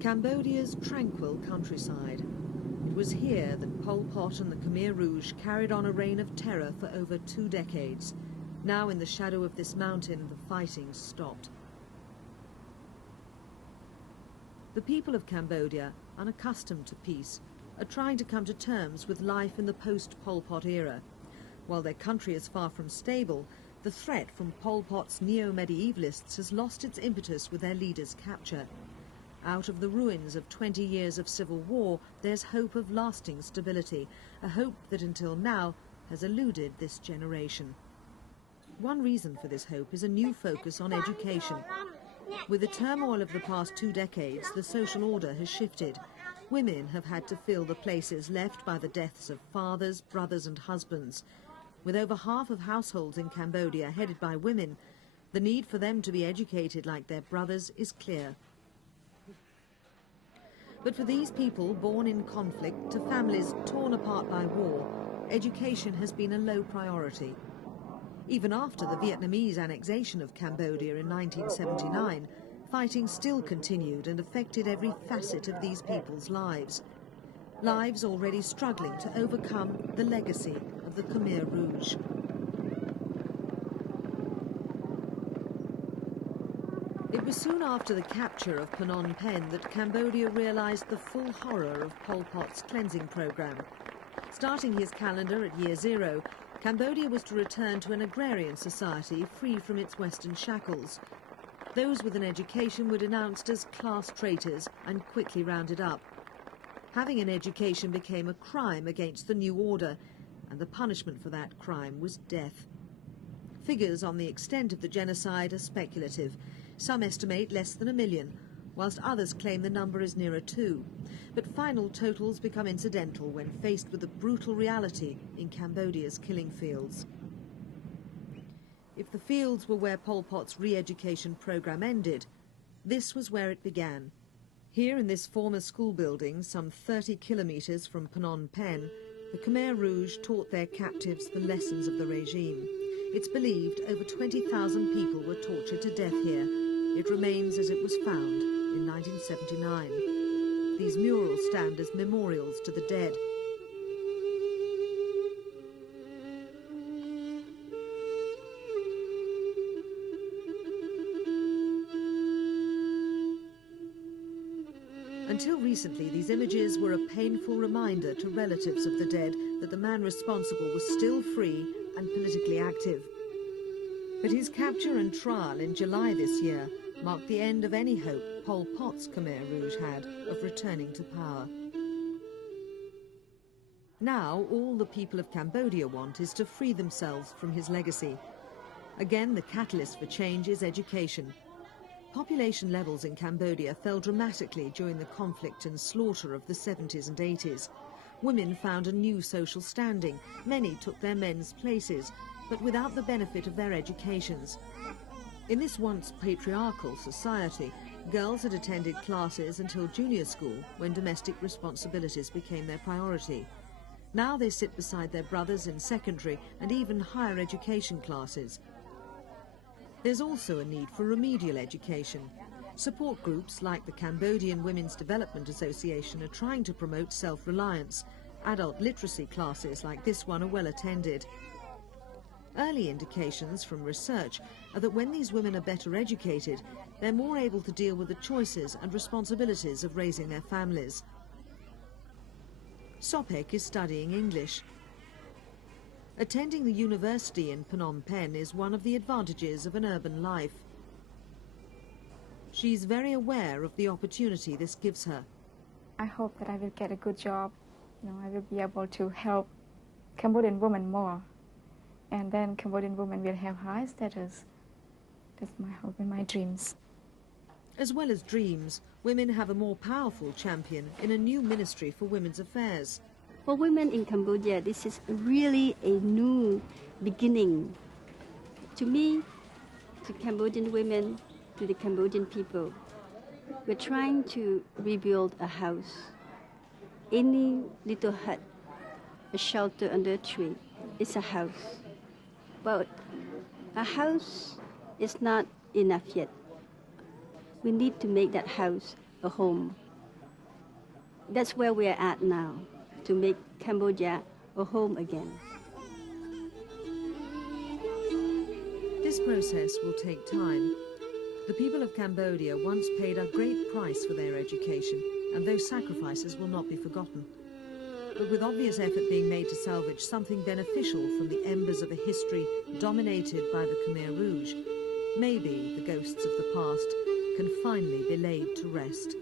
Cambodia's tranquil countryside. It was here that Pol Pot and the Khmer Rouge carried on a reign of terror for over 2 decades. Now in the shadow of this mountain, the fighting stopped. The people of Cambodia, unaccustomed to peace, are trying to come to terms with life in the post-Pol Pot era. While their country is far from stable, the threat from Pol Pot's neo-medievalists has lost its impetus with their leader's capture. Out of the ruins of 20 years of civil war, there's hope of lasting stability, a hope that until now has eluded this generation. One reason for this hope is a new focus on education. With the turmoil of the past 2 decades, the social order has shifted. Women have had to fill the places left by the deaths of fathers, brothers and husbands. With over half of households in Cambodia headed by women, the need for them to be educated like their brothers is clear. But for these people born in conflict to families torn apart by war, education has been a low priority. Even after the Vietnamese annexation of Cambodia in 1979, fighting still continued and affected every facet of these people's lives. Lives already struggling to overcome the legacy of the Khmer Rouge. It was soon after the capture of Phnom Penh that Cambodia realised the full horror of Pol Pot's cleansing programme. Starting his calendar at year 0, Cambodia was to return to an agrarian society free from its Western shackles. Those with an education were denounced as class traitors and quickly rounded up. Having an education became a crime against the new order, and the punishment for that crime was death. Figures on the extent of the genocide are speculative. Some estimate less than 1 million, whilst others claim the number is nearer 2. But final totals become incidental when faced with the brutal reality in Cambodia's killing fields. If the fields were where Pol Pot's re-education programme ended, this was where it began. Here in this former school building, some 30 kilometres from Phnom Penh, the Khmer Rouge taught their captives the lessons of the regime. It's believed over 20,000 people were tortured to death here. It remains as it was found in 1979. These murals stand as memorials to the dead. Until recently, these images were a painful reminder to relatives of the dead that the man responsible was still free and politically active. But his capture and trial in July this year marked the end of any hope Pol Pot's Khmer Rouge had of returning to power. Now, all the people of Cambodia want is to free themselves from his legacy. Again, the catalyst for change is education. Population levels in Cambodia fell dramatically during the conflict and slaughter of the 70s and 80s. Women found a new social standing. Many took their men's places, but without the benefit of their educations. In this once patriarchal society, girls had attended classes until junior school, when domestic responsibilities became their priority. Now they sit beside their brothers in secondary and even higher education classes. There's also a need for remedial education. Support groups like the Cambodian Women's Development Association are trying to promote self-reliance. Adult literacy classes like this one are well attended. Early indications from research are that when these women are better educated, they're more able to deal with the choices and responsibilities of raising their families. Sopek is studying English. Attending the university in Phnom Penh is one of the advantages of an urban life. She's very aware of the opportunity this gives her. I hope that I will get a good job. I will be able to help Cambodian women more. And then Cambodian women will have high status. That's my hope and my dreams. As well as dreams, women have a more powerful champion in a new ministry for women's affairs. For women in Cambodia, this is really a new beginning. To me, to Cambodian women, to the Cambodian people, we're trying to rebuild a house. Any little hut, a shelter under a tree, is a house. But a house is not enough yet. We need to make that house a home. that's where we're at now, to make Cambodia a home again. This process will take time. The people of Cambodia once paid a great price for their education, and those sacrifices will not be forgotten. But with obvious effort being made to salvage something beneficial from the embers of a history dominated by the Khmer Rouge, maybe the ghosts of the past can finally be laid to rest.